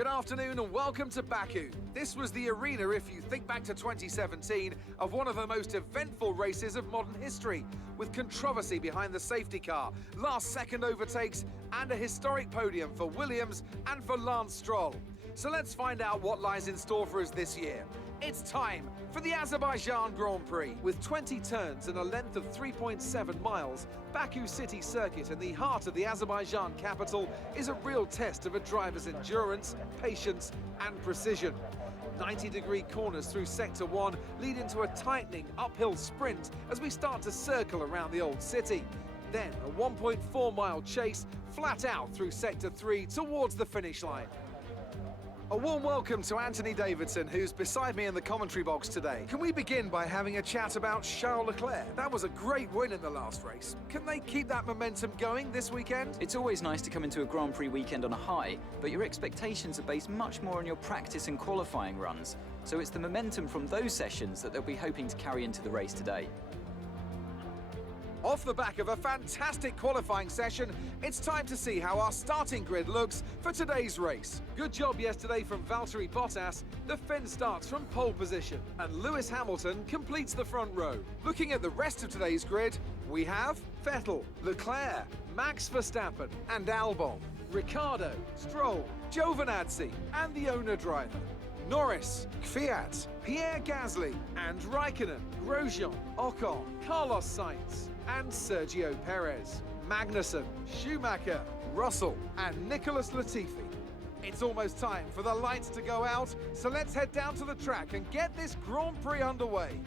Good afternoon and welcome to Baku. This was the arena, if you think back to 2017, of one of the most eventful races of modern history, with controversy behind the safety car, last-second overtakes, and a historic podium for Williams and for Lance Stroll. So let's find out what lies in store for us this year. It's time for the Azerbaijan Grand Prix. With 20 turns and a length of 3.7 miles, Baku City Circuit in the heart of the Azerbaijan capital is a real test of a driver's endurance, patience and precision. 90-degree corners through Sector 1 lead into a tightening uphill sprint as we start to circle around the old city. Then a 1.4-mile chase flat out through Sector 3 towards the finish line. A warm welcome to Anthony Davidson, who's beside me in the commentary box today. Can we begin by having a chat about Charles Leclerc? That was a great win in the last race. Can they keep that momentum going this weekend? It's always nice to come into a Grand Prix weekend on a high, but your expectations are based much more on your practice and qualifying runs. So it's the momentum from those sessions that they'll be hoping to carry into the race today. Off the back of a fantastic qualifying session, it's time to see how our starting grid looks for today's race. Good job yesterday from Valtteri Bottas. The Finn starts from pole position, and Lewis Hamilton completes the front row. Looking at the rest of today's grid, we have Vettel, Leclerc, Max Verstappen and Albon, Ricciardo, Stroll, Giovinazzi and the owner driver, Norris, Kvyat, Pierre Gasly and Raikkonen, Grosjean, Ocon, Carlos Sainz and Sergio Perez, Magnussen, Schumacher, Russell and Nicholas Latifi. It's almost time for the lights to go out, so let's head down to the track and get this Grand Prix underway.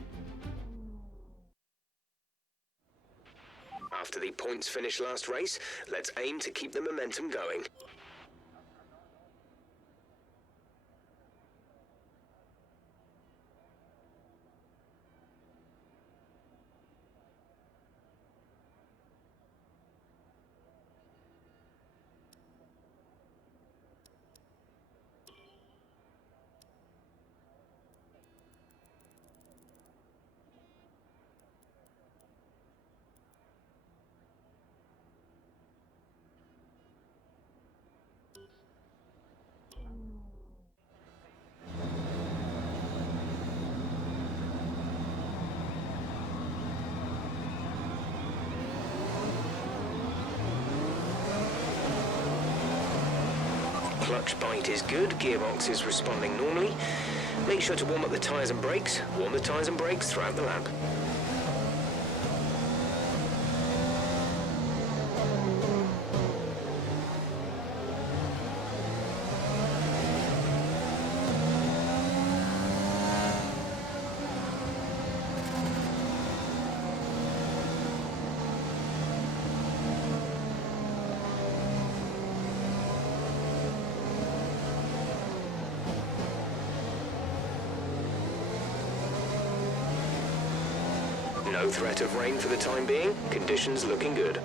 After the points finish last race, let's aim to keep the momentum going. Clutch bite is good, gearbox is responding normally. Make sure to warm up the tyres and brakes. Warm the tyres and brakes throughout the lap. No threat of rain for the time being, conditions looking good.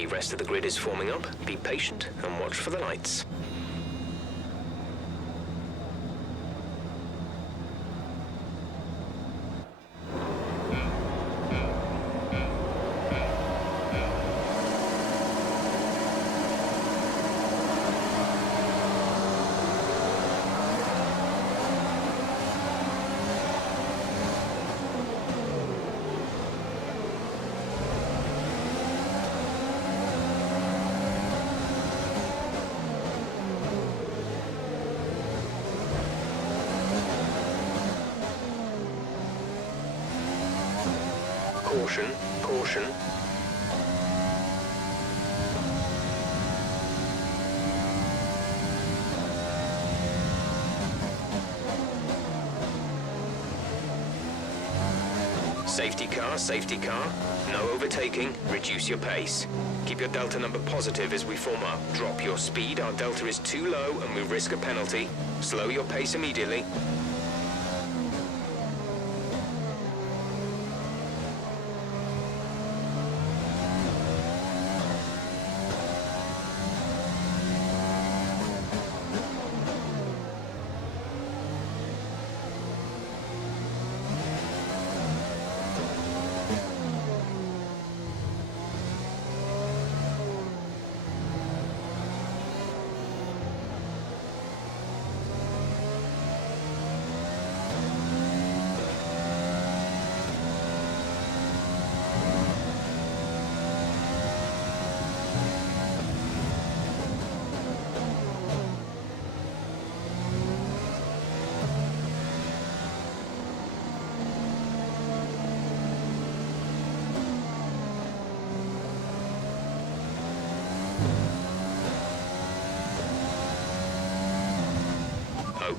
The rest of the grid is forming up. Be patient and watch for the lights. Caution, caution. Safety car, safety car. No overtaking, reduce your pace. Keep your delta number positive as we form up. Drop your speed, our delta is too low and we risk a penalty. Slow your pace immediately.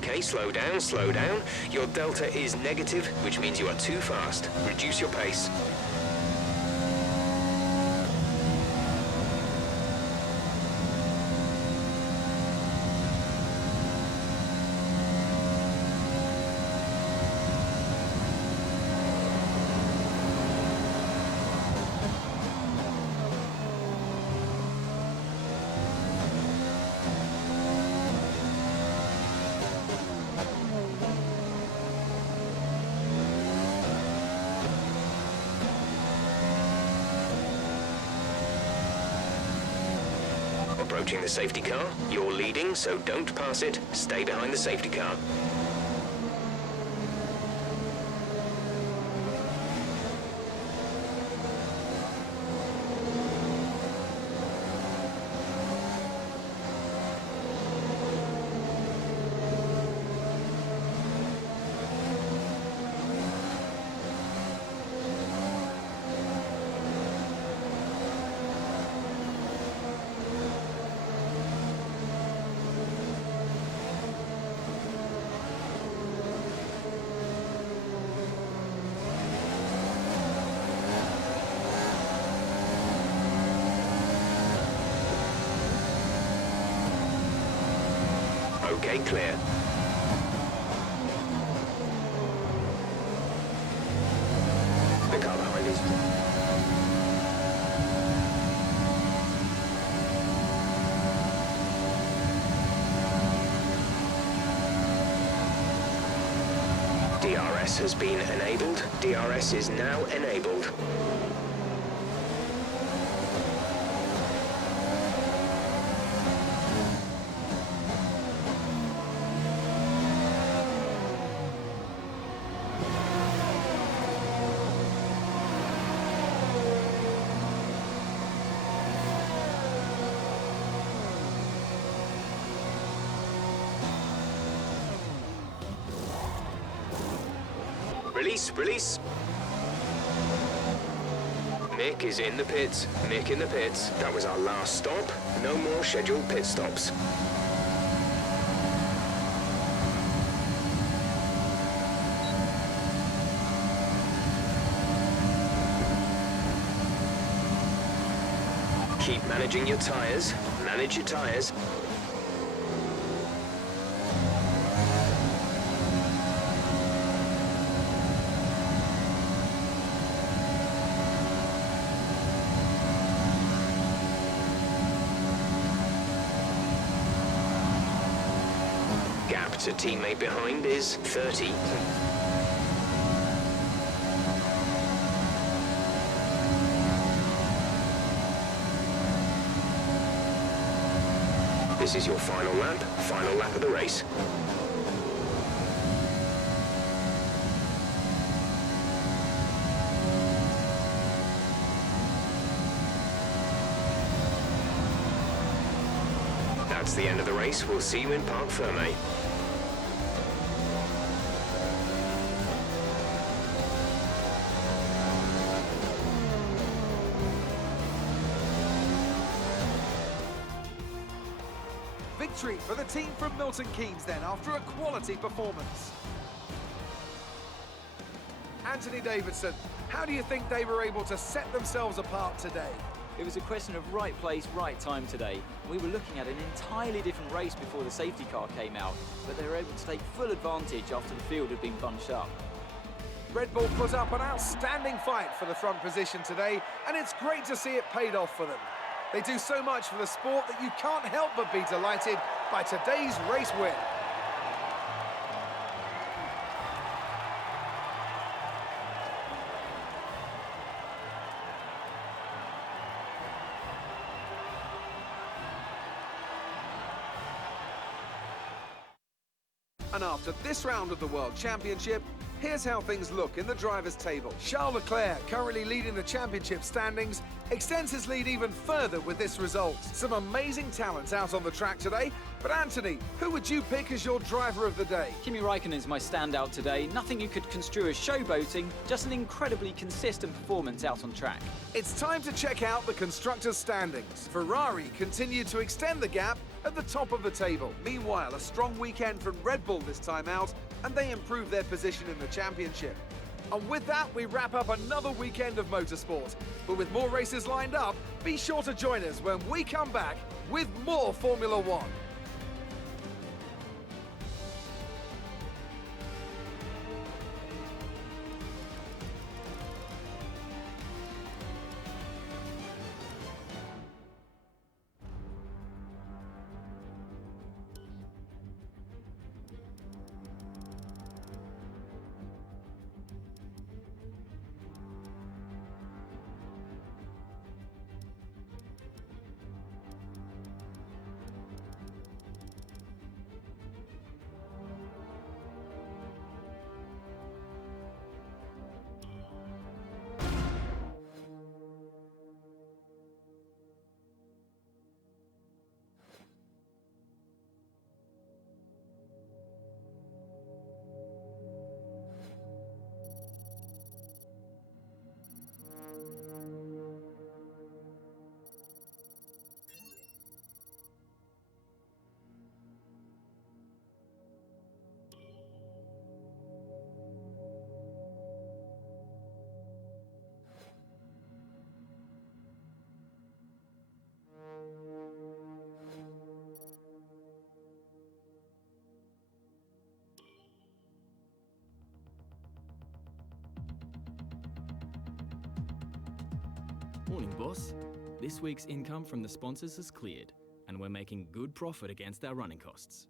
Okay, slow down, slow down. Your delta is negative, which means you are too fast. Reduce your pace. Approaching the safety car. You're leading, so don't pass it. Stay behind the safety car. Okay, clear. The car behind is... DRS has been enabled. DRS is now enabled. Release, release. Mick is in the pits. Mick in the pits. That was our last stop. No more scheduled pit stops. Keep managing your tyres. Manage your tyres. to teammate behind is 30. This is your final lap of the race. That's the end of the race. We'll see you in Parc Fermé. Victory for the team from Milton Keynes then, after a quality performance. Anthony Davidson, how do you think they were able to set themselves apart today? It was a question of right place, right time today. We were looking at an entirely different race before the safety car came out, but they were able to take full advantage after the field had been bunched up. Red Bull put up an outstanding fight for the front position today, and it's great to see it paid off for them. They do so much for the sport that you can't help but be delighted by today's race win. And after this round of the World Championship, here's how things look in the drivers' table. Charles Leclerc, currently leading the championship standings, extends his lead even further with this result. Some amazing talents out on the track today, but Anthony, who would you pick as your driver of the day? Kimi Räikkönen is my standout today. Nothing you could construe as showboating, just an incredibly consistent performance out on track. It's time to check out the constructors' standings. Ferrari continued to extend the gap at the top of the table. Meanwhile, a strong weekend from Red Bull this time out, and they improved their position in the championship. And with that, we wrap up another weekend of motorsport. But with more races lined up, be sure to join us when we come back with more Formula One. Morning, boss. This week's income from the sponsors has cleared, and we're making good profit against our running costs.